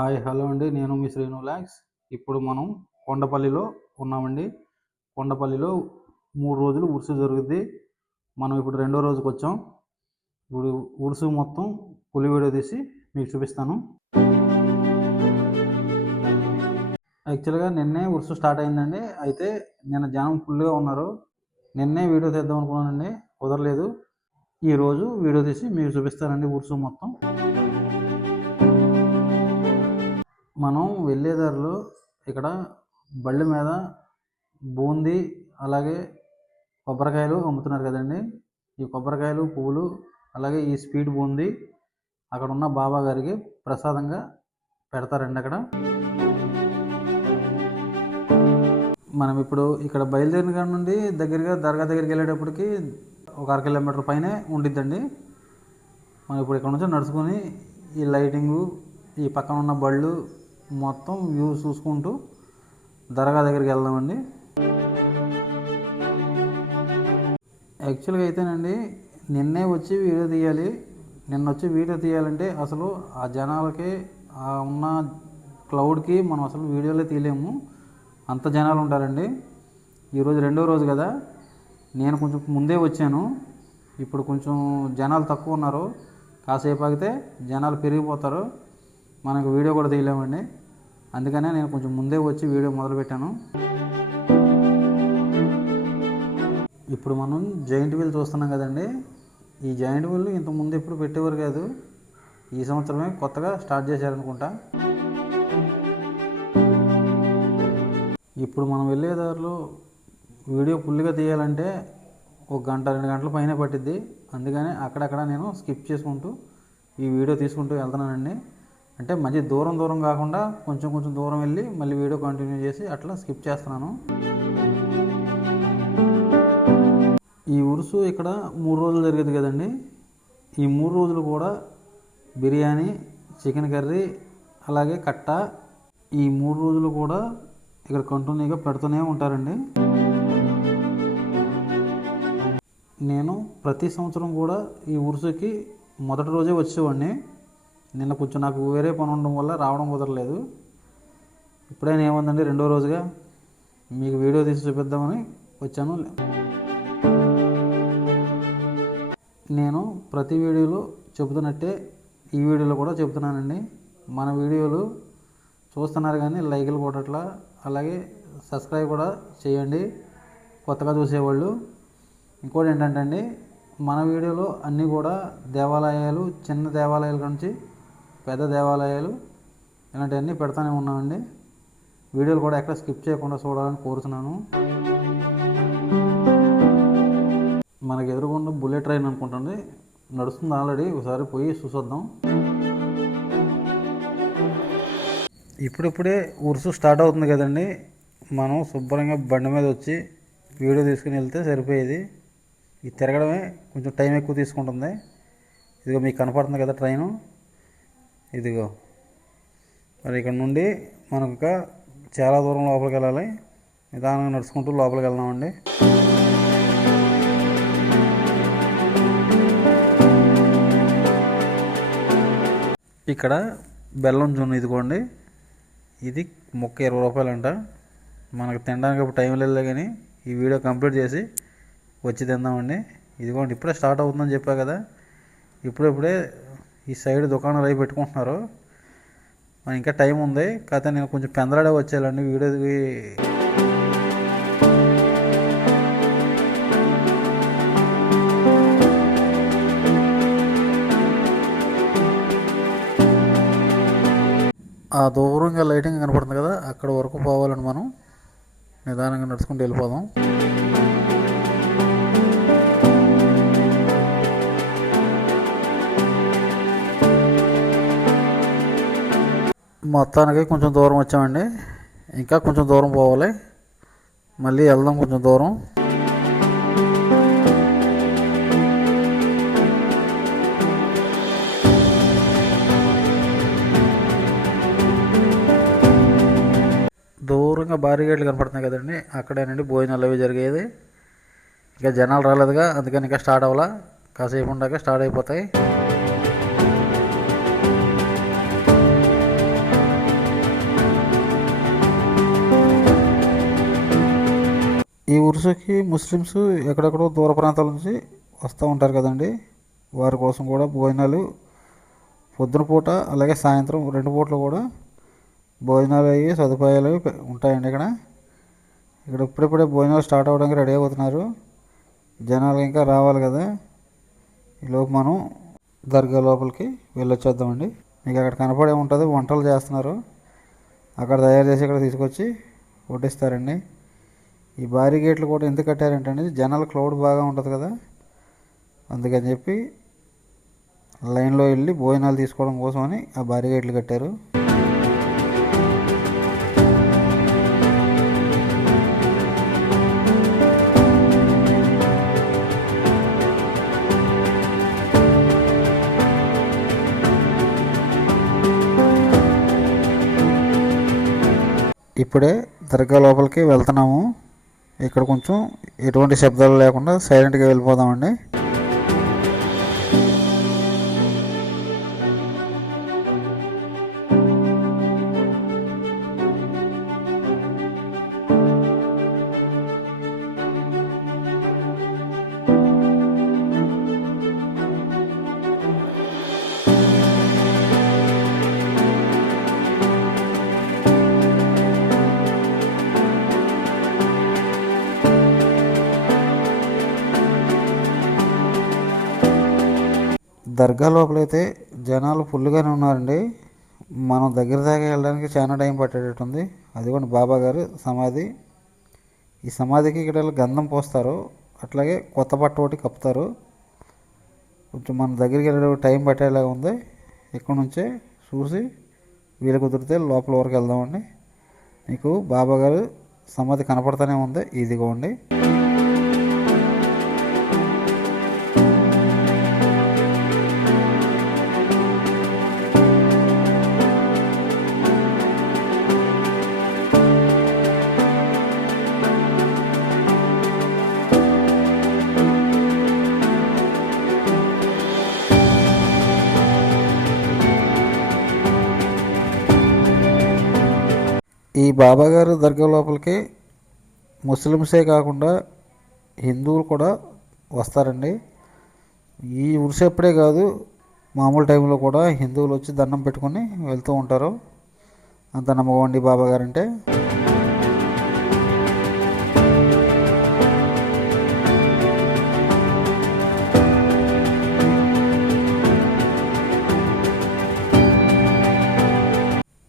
Hi hello అండి, నేను మీ శ్రీను లాక్స్. ఇప్పుడు మనం కొండపల్లిలో ఉన్నామండి. కొండపల్లిలో 3 రోజులు ఉరుసు జరుగుద్ది. మనం ఇప్పుడు రెండో రోజుకి వచ్చాం. ఇప్పుడు ఉరుసు మొత్తం ఫుల్ వీడియో తీసి మీకు చూపిస్తాను. యాక్చువల్గా నిన్నే ఉరుసు స్టార్ట్ అయిందండి. అయితే నిన్న జనం ఫుల్గా ఉన్నారు. నిన్నే వీడియో తీద్దాం అనుకున్నానండి, కుదరలేదు. ఈరోజు వీడియో తీసి మీకు చూపిస్తానండి ఉరుసు మొత్తం. మనం వెళ్ళేదారిలో ఇక్కడ బళ్ళ మీద బూందీ అలాగే కొబ్బరికాయలు అమ్ముతున్నారు కదండి. ఈ కొబ్బరికాయలు, పువ్వులు అలాగే ఈ స్వీట్ బూందీ అక్కడ ఉన్న బాబా గారికి ప్రసాదంగా పెడతారండి. అక్కడ మనం ఇప్పుడు ఇక్కడ బయలుదేరిన కాడ నుండి దగ్గరగా దర్గా దగ్గరికి వెళ్ళేటప్పటికి ఒక 1/2 కిలోమీటర్ పైనే ఉండిద్దండి. మనం ఇప్పుడు ఇక్కడ నుంచి నడుచుకొని ఈ లైటింగు, ఈ పక్కన ఉన్న బళ్ళు మొత్తం వ్యూ చూసుకుంటూ దర్గా దగ్గరికి వెళ్దామండి. యాక్చువల్గా అయితేనండి నిన్నే వచ్చి వీడియో తీయాలి. నిన్న వచ్చి వీడియో తీయాలంటే అసలు ఆ జనాలకి ఆ ఉన్న క్లౌడ్కి మనం అసలు వీడియోలే తీయలేము, అంత జనాలు ఉంటారండి. ఈరోజు రెండో రోజు కదా, నేను కొంచెం ముందే వచ్చాను. ఇప్పుడు కొంచెం జనాలు తక్కువ ఉన్నారు. కాసేపు ఆగితే జనాలు పెరిగిపోతారు, మనకు వీడియో కూడా తీయలేమండి. అందుకనే నేను కొంచెం ముందే వచ్చి వీడియో మొదలుపెట్టాను. ఇప్పుడు మనం జాయింట్ వీల్ చూస్తున్నాం కదండి. ఈ జాయింట్ వీల్ ఇంతకుముందు ఎప్పుడు పెట్టేవారు కాదు, ఈ సంవత్సరమే కొత్తగా స్టార్ట్ చేశారనుకుంటా. ఇప్పుడు మనం వెళ్ళే దారిలో వీడియో ఫుల్గా తీయాలంటే 1 గంట 2 గంటల పైన పట్టిద్ది. అందుకని అక్కడక్కడ నేను స్కిప్ చేసుకుంటూ ఈ వీడియో తీసుకుంటూ వెళ్తున్నానండి. అంటే మధ్య దూరం కాకుండా కొంచెం దూరం వెళ్ళి మళ్ళీ వీడియో కంటిన్యూ చేసి అట్లా స్కిప్ చేస్తున్నాను. ఈ ఉరుసు ఇక్కడ 3 రోజులు జరిగేది కదండి. ఈ 3 రోజులు కూడా బిర్యానీ, చికెన్ కర్రీ అలాగే కట్ట, ఈ 3 రోజులు కూడా ఇక్కడ కంటిన్యూగా పెడుతూనే ఉంటారండి. నేను ప్రతి సంవత్సరం కూడా ఈ ఉరుసుకి మొదటి రోజే వచ్చేవాడిని. నిన్న కొంచెం నాకు వేరే పని ఉండడం వల్ల రావడం కుదరలేదు. ఇప్పుడైనా ఏముందండి, రెండో రోజుగా మీకు వీడియో తీసి చూపిద్దామని వచ్చాను. నేను ప్రతి వీడియోలో చెబుతున్నట్టే ఈ వీడియోలో కూడా చెబుతున్నానండి. మన వీడియోలు చూస్తున్నారు కానీ లైకులు కొట్టట్లా, అలాగే సబ్స్క్రైబ్ కూడా చేయండి కొత్తగా చూసేవాళ్ళు. ఇంకోటి ఏంటంటే అండి, మన వీడియోలో అన్నీ కూడా దేవాలయాలు, చిన్న దేవాలయాల నుంచి పెద్ద దేవాలయాలు ఇలాంటివన్నీ పెడతానే ఉన్నామండి. వీడియోలు కూడా ఎక్కడ స్కిప్ చేయకుండా చూడాలని కోరుతున్నాను. మనకి ఎదురుగుండా బుల్లెట్ ట్రైన్ అనుకుంటుంది, నడుస్తుంది ఆల్రెడీ. ఒకసారి పోయి చూసొద్దాం. ఇప్పుడిప్పుడే ఉరుసు స్టార్ట్ అవుతుంది కదండి. మనం శుభ్రంగా బండి మీద వచ్చి వీడియో తీసుకుని వెళ్తే సరిపోయేది. ఇది తిరగడమే కొంచెం టైం ఎక్కువ తీసుకుంటుంది. ఇదిగో మీకు కనపడుతుంది కదా ట్రైను, ఇదిగో. మరి ఇక్కడ నుండి మనకు ఇంకా చాలా దూరం లోపలికి వెళ్ళాలి. నిదానంగా నడుచుకుంటూ లోపలికి వెళ్దామండి. ఇక్కడ బెల్లం జున్ను ఇదిగోండి, ఇది ముక్క 20 రూపాయలు అంట. మనకు తినడానికి అప్పుడు టైం లేదు కానీ ఈ వీడియో కంప్లీట్ చేసి వచ్చి తిందామండి. ఇదిగోండి ఇప్పుడే స్టార్ట్ అవుతుందని చెప్పా కదా, ఇప్పుడే ఈ సైడ్ దుకాణాలు అవి పెట్టుకుంటున్నారు. ఇంకా టైం ఉంది, కాకపోతే నేను కొంచెం పెందలాడే వచ్చేయాలండి వీడియోకి. ఆ దూరంగా లైటింగ్ కనపడుతుంది కదా, అక్కడ వరకు పోవాలండి. మనం నిదానంగా నడుచుకుంటూ వెళ్ళిపోదాం. మొత్తానికి కొంచెం దూరం వచ్చామండి, ఇంకా కొంచెం దూరం పోవాలి. మళ్ళీ వెళ్దాం కొంచెం దూరం. దూరంగా భారీ గేట్లు కనపడుతున్నాయి కదండి, అక్కడేనండి భోజనాలు అవి జరిగేది. ఇంకా జనాలు రాలేదుగా, అందుకని ఇంకా స్టార్ట్ అవ్వాలా. కాసేపు ఉండగా స్టార్ట్ అయిపోతాయి. ఈ ఉరుసుకి ముస్లిమ్స్ ఎక్కడెక్కడో దూర ప్రాంతాల నుంచి వస్తూ ఉంటారు కదండి. వారి కోసం కూడా భోజనాలు పొద్దున పూట అలాగే సాయంత్రం 2 పూటలు కూడా భోజనాలు అయ్యి సదుపాయాలు ఉంటాయండి. ఇక్కడ ఇప్పుడిప్పుడే భోజనాలు స్టార్ట్ అవ్వడానికి రెడీ అవుతున్నారు. జనాలు ఇంకా రావాలి కదా. ఈలోపు మనం దర్గా లోపలికి వెళ్ళొచ్చేద్దామండి. మీకు అక్కడ కనపడే ఉంటుంది, వంటలు చేస్తున్నారు. అక్కడ తయారు చేసి ఇక్కడ తీసుకొచ్చి వడ్డిస్తారండి. ఈ భారీ గేట్లు కూడా ఎందుకు కట్టారంటే జనాల క్రౌడ్ బాగా ఉంటుంది కదా, అందుకని చెప్పి లైన్లో వెళ్ళి భోజనాలు తీసుకోవడం కోసమని ఆ భారీ గేట్లు కట్టారు. ఇప్పుడే దర్గా లోపలికి వెళ్తున్నాము. ఇక్కడ కొంచెం ఎటువంటి శబ్దాలు లేకుండా సైలెంట్గా వెళ్ళిపోదామండి. దర్గా లోపలైతే జనాలు ఫుల్గానే ఉన్నారండి. మనం దగ్గర దాకా వెళ్ళడానికి చాలా టైం పట్టేటట్టుంది. అదిగోండి బాబా గారు సమాధి. ఈ సమాధికి ఇక్కడ గంధం పోస్తారు, అట్లాగే కొత్త బట్ట ఒకటి కప్పుతారు. కొంచెం మన దగ్గరికి వెళ్ళే టైం పట్టేలాగా ఉంది. ఇక్కడ నుంచే చూసి వీలు కుదిరితే లోపల వరకు వెళ్దామండి. మీకు బాబా గారు సమాధి కనపడుతూనే ఉంది, ఇదిగోండి. ఈ బాబాగారు దర్గా లోపలికి ముస్లిమ్సే కాకుండా హిందువులు కూడా వస్తారండి. ఈ ఉరిసేప్పుడే కాదు, మామూలు టైంలో కూడా హిందువులు వచ్చి దండం పెట్టుకొని వెళ్తూ ఉంటారు. అంత నమ్మకం అండి బాబాగారంటే.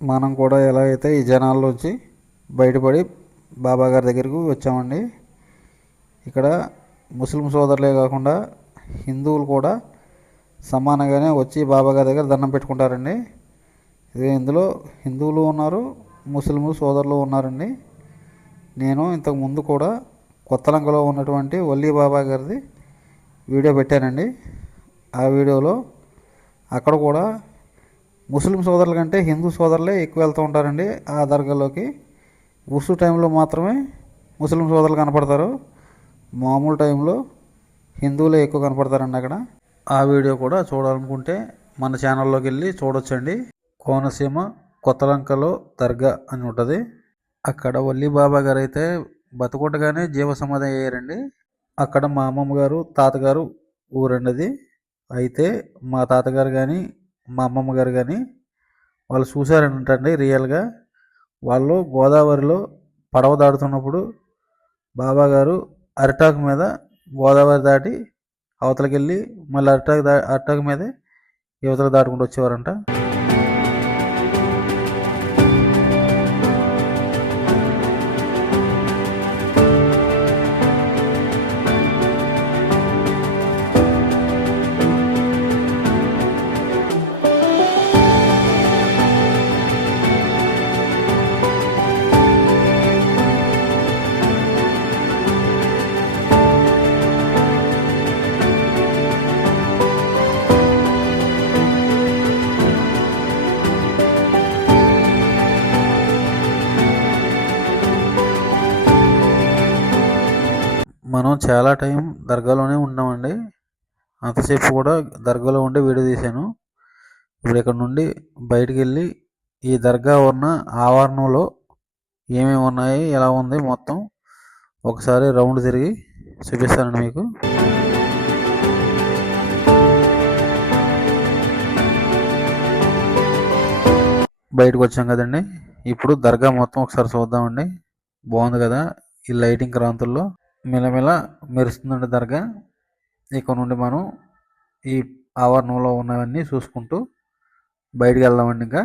మనం కూడా ఎలా అయితే ఈ జనాల్లోంచి బయటపడి బాబా గారి దగ్గరకు వచ్చామండి. ఇక్కడ ముస్లిం సోదరులే కాకుండా హిందువులు కూడా సమానంగానే వచ్చి బాబా గారి దగ్గర దండం పెట్టుకుంటారండి. ఇందులో హిందువులు ఉన్నారు, ముస్లింలు సోదరులు ఉన్నారండి. నేను ఇంతకు ముందు కూడా కొత్తలంకలో ఉన్నటువంటి వల్లీ బాబా గారిది వీడియో పెట్టానండి. ఆ వీడియోలో అక్కడ కూడా ముస్లిం సోదరుల కంటే హిందూ సోదరులే ఎక్కువ వెళ్తూ ఉంటారండి ఆ దర్గాలోకి. ఉర్సు టైంలో మాత్రమే ముస్లిం సోదరులు కనపడతారు, మామూలు టైంలో హిందువులే ఎక్కువ కనపడతారండి అక్కడ. ఆ వీడియో కూడా చూడాలనుకుంటే మన ఛానల్లోకి వెళ్ళి చూడొచ్చండి. కోనసీమ కొత్తలంకలో దర్గా అని ఉంటుంది. అక్కడ వల్లీ బాబా గారు అయితే బతుకుండగానే జీవ సమాధి అయ్యారండి. అక్కడ మా అమ్మమ్మ గారు తాతగారు ఊరండి అది. అయితే మా తాతగారు కానీ మా అమ్మమ్మ గారు కానీ వాళ్ళు చూశారంటండి రియల్గా. వాళ్ళు గోదావరిలో పడవ దాటుతున్నప్పుడు బాబా గారు అరిటాకు మీద గోదావరి దాటి అవతలకి వెళ్ళి మళ్ళీ అరిటాకు మీదే యువతలకు దాటుకుంటూ వచ్చేవారంట. మనం చాలా టైం దర్గాలోనే ఉన్నామండి. అంతసేపు కూడా దర్గాలో ఉండి వీడియో తీశాను. ఇప్పుడు ఇక్కడ నుండి బయటికి వెళ్ళి ఈ దర్గా ఉన్న ఆవరణలో ఏమేమి ఉన్నాయి, ఎలా ఉంది మొత్తం ఒకసారి రౌండ్ తిరిగి చూపిస్తానండి మీకు. బయటకు వచ్చాం కదండి, ఇప్పుడు దర్గా మొత్తం ఒకసారి చూద్దామండి. బాగుంది కదా, ఈ లైటింగ్ క్రాంతుల్లో మిలమిల మెరుస్తుందండి దర్గా. ఇక్కడ నుండి మనం ఈ ఆవరణంలో ఉన్నవన్నీ చూసుకుంటూ బయటికి వెళ్దామండి. ఇంకా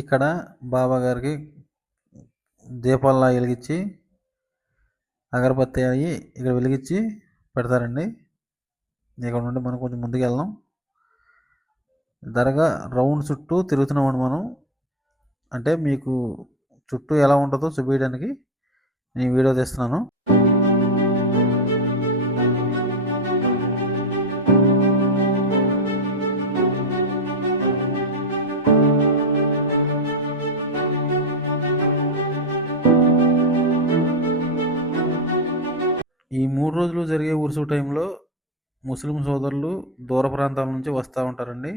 ఇక్కడ బాబా గారికి దీపాల్లో వెలిగించి అగరబత్తి అయ్యి ఇక్కడ వెలిగించి పెడతారండి. ఇక్కడ నుండి మనం కొంచెం ముందుకు వెళ్దాం. దర్గా రౌండ్ చుట్టూ తిరుగుతున్నామండి మనం. అంటే మీకు చుట్టూ ఎలా ఉంటుందో చూపించడానికి నేను వీడియో తీస్తున్నాను. ఈ 3 రోజులు జరిగే ఉరుసు టైంలో ముస్లిం సోదరులు దూర ప్రాంతాల నుంచి వస్తూ ఉంటారండి.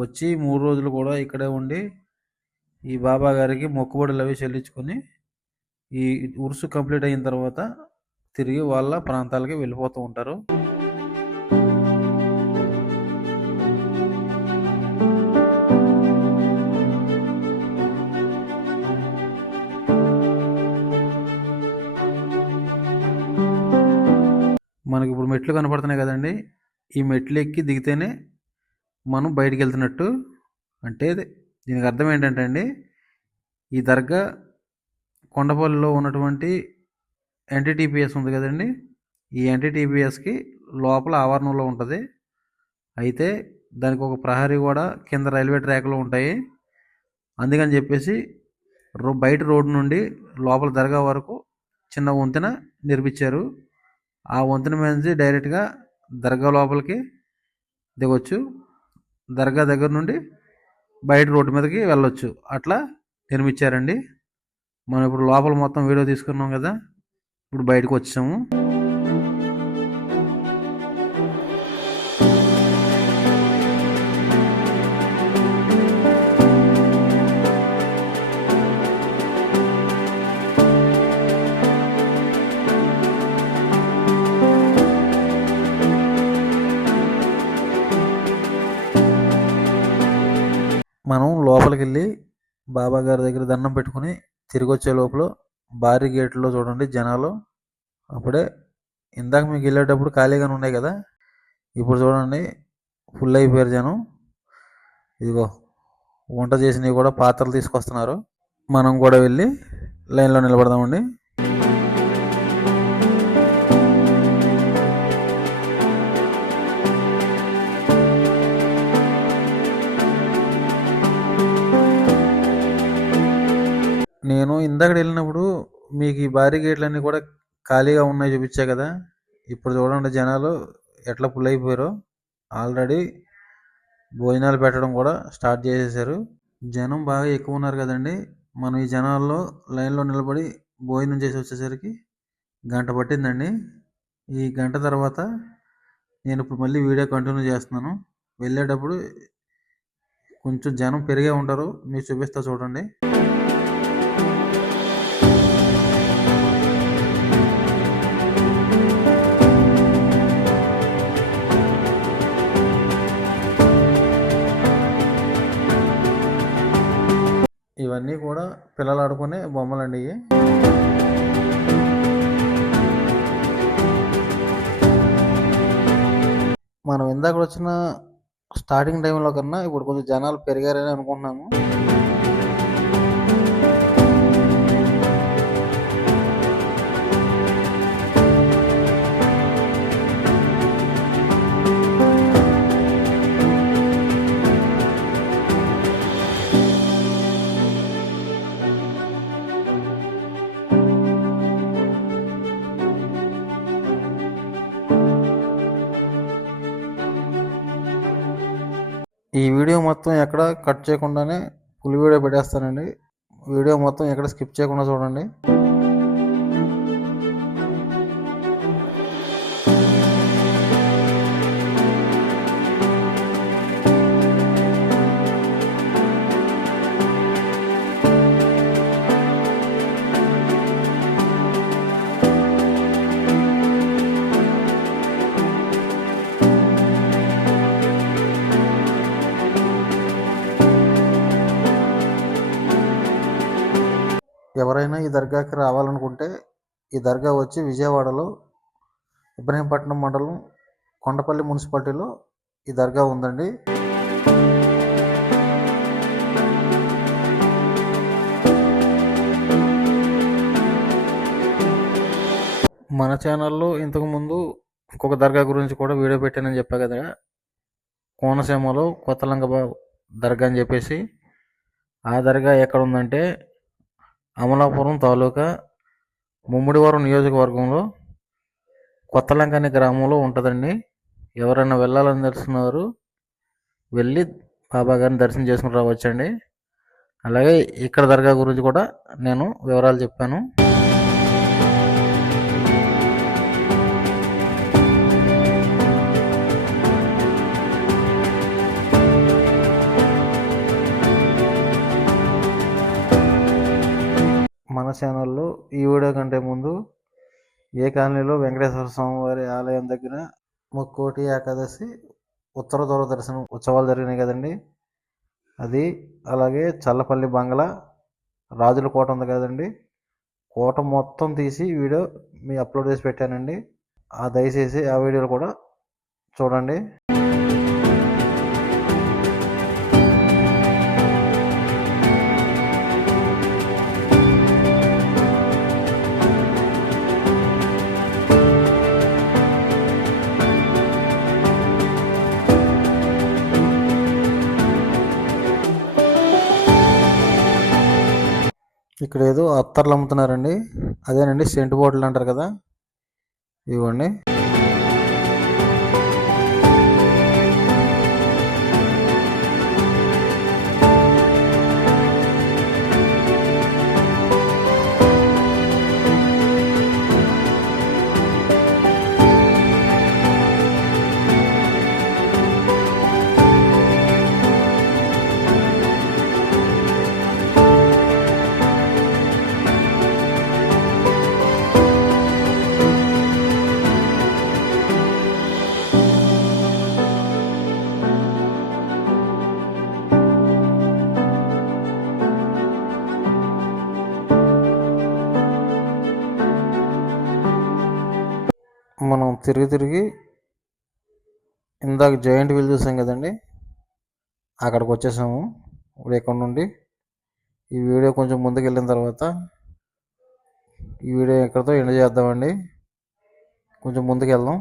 వచ్చి 3 రోజులు కూడా ఇక్కడే ఉండి ఈ బాబా గారికి మొక్కుబడులు అవి చెల్లించుకొని ఈ ఉరుసు కంప్లీట్ అయిన తర్వాత తిరిగి వాళ్ళ ప్రాంతాలకి వెళ్ళిపోతూ ఉంటారు. మనకి ఇప్పుడు మెట్లు కనపడుతున్నాయి కదండి, ఈ మెట్లు ఎక్కి దిగితేనే మనం బయటికి వెళ్తున్నట్టు. అంటే దీనికి అర్థం ఏంటంటే అండి, ఈ దర్గా కొండపల్లిలో ఉన్నటువంటి ఎన్టీటీపీఎస్ ఉంది కదండి, ఈ ఎన్టీటీపీఎస్కి లోపల ఆవరణంలో ఉంటుంది. అయితే దానికి ఒక ప్రహరీ కూడా కింద రైల్వే ట్రాక్లో ఉంటాయి. అందుకని చెప్పేసి బయట రోడ్డు నుండి లోపల దర్గా వరకు చిన్న వంతెన నిర్మించారు. ఆ వంతెన మీద నుంచి డైరెక్ట్గా దర్గా లోపలికి దిగొచ్చు. దర్గా దగ్గర నుండి బయట రోడ్డు మీదకి వెళ్ళొచ్చు. అట్లా నిర్మించారండి. మనం ఇప్పుడు లోపల మొత్తం వీడియో తీసుకున్నాం కదా, ఇప్పుడు బయటకు వచ్చాము. మనం లోపలికి వెళ్ళి బాబా గారి దగ్గర దండం పెట్టుకుని తిరిగి వచ్చే లోపల భారీ గేట్లో చూడండి జనాలు. అప్పుడే ఇందాక మీకు వెళ్ళేటప్పుడు ఖాళీగానే ఉన్నాయి కదా, ఇప్పుడు చూడండి ఫుల్ అయిపోయారు జనం. ఇదిగో వంట చేసినవి కూడా పాత్రలు తీసుకొస్తున్నారు. మనం కూడా వెళ్ళి లైన్లో నిలబడదామండి. నేను ఇందాక వెళ్ళినప్పుడు మీకు ఈ భారీ గేట్లన్నీ కూడా ఖాళీగా ఉన్నాయి చూపించా కదా, ఇప్పుడు చూడండి జనాలు ఎట్లా ఫుల్ అయిపోయారో. ఆల్రెడీ భోజనాలు పెట్టడం కూడా స్టార్ట్ చేసేసారు. జనం బాగా ఎక్కువ ఉన్నారు కదండి. మనం ఈ జనాల్లో లైన్లో నిలబడి భోజనం చేసి వచ్చేసరికి గంట పట్టిందండి. ఈ గంట తర్వాత నేను ఇప్పుడు మళ్ళీ వీడియో కంటిన్యూ చేస్తున్నాను. వెళ్ళేటప్పుడు కొంచెం జనం పెరిగే ఉంటారు, మీకు చూపిస్తా చూడండి. ఇవన్నీ కూడా పిల్లలు ఆడుకునే బొమ్మలండి. ఇవి మనం ఇందాక వచ్చిన స్టార్టింగ్ టైంలో కన్నా ఇప్పుడు కొంచెం జనాలు పెరిగారని అనుకుంటున్నాము. ఈ వీడియో మొత్తం ఎక్కడ కట్ చేయకుండానే ఫుల్ వీడియో పెట్టేస్తానండి. వీడియో మొత్తం ఎక్కడ స్కిప్ చేయకుండా చూడండి. ఎవరైనా ఈ దర్గాకి రావాలనుకుంటే ఈ దర్గా వచ్చి విజయవాడలో ఇబ్రహీంపట్నం మండలం కొండపల్లి మున్సిపాలిటీలో ఈ దర్గా ఉందండి. మన ఛానల్లో ఇంతకుముందు ఇంకొక దర్గా గురించి కూడా వీడియో పెట్టానని చెప్పా కదా, కోనసీమలో కొత్తలంక దర్గా అని చెప్పేసి. ఆ దర్గా ఎక్కడ ఉందంటే అమలాపురం తాలూకా ముమ్మిడివరం నియోజకవర్గంలో కొత్తలంక అనే గ్రామంలో ఉంటుందండి. ఎవరైనా వెళ్ళాలని తెలుసుకున్నారు వెళ్ళి బాబా గారిని దర్శనం చేసుకుని రావచ్చండి. అలాగే ఇక్కడ దర్గా గురించి కూడా నేను వివరాలు చెప్పాను. మన ఛానల్లో ఈ వీడియో కంటే ముందు ఏ కాలనీలో వెంకటేశ్వర స్వామి వారి ఆలయం దగ్గర ముక్కోటి ఏకాదశి ఉత్తర దూర దర్శనం ఉత్సవాలు జరిగినాయి కదండి, అది. అలాగే చల్లపల్లి బంగ్లా రాజుల కోట ఉంది కదండి, కోట మొత్తం తీసి వీడియో మీ అప్లోడ్ చేసి పెట్టానండి. దయచేసి ఆ వీడియోలు కూడా చూడండి. ఇక్కడ ఏదో అత్తర్లు అమ్ముతున్నారండి, అదేనండి సెంటు బాటిల్ అంటారు కదా, ఇవ్వండి. మనం తిరిగి ఇందాక జాయింట్ వీల్ చూసాం కదండి, అక్కడికి వచ్చేసాము. ఇప్పుడు ఇక్కడ నుండి ఈ వీడియో కొంచెం ముందుకు వెళ్ళిన తర్వాత ఈ వీడియో ఎక్కడితో ఎండ్ చేద్దామండి. కొంచెం ముందుకు వెళ్దాం.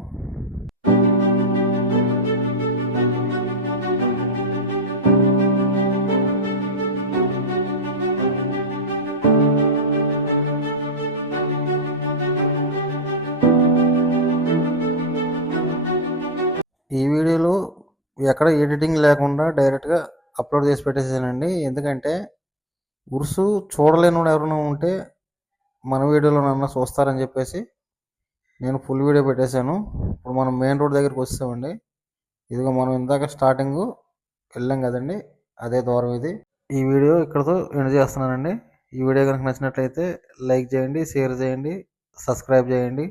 ఈ వీడియోలో ఎక్కడ ఎడిటింగ్ లేకుండా డైరెక్ట్గా అప్లోడ్ చేసి పెట్టేసానండి. ఎందుకంటే ఉరుసు చూడలేని ఎవరైనా ఉంటే మన వీడియోలో నన్ను చూస్తారని చెప్పేసి నేను ఫుల్ వీడియో పెట్టేశాను. ఇప్పుడు మనం మెయిన్ రోడ్ దగ్గరికి వస్తామండి. ఇదిగో మనం ఇందాక స్టార్టింగ్ వెళ్ళాం కదండి, అదే దూరం ఇది. ఈ వీడియో ఇక్కడతో ఎండ్ చేస్తున్నానండి. ఈ వీడియో కనుక నచ్చినట్లయితే లైక్ చేయండి, షేర్ చేయండి, సబ్స్క్రైబ్ చేయండి.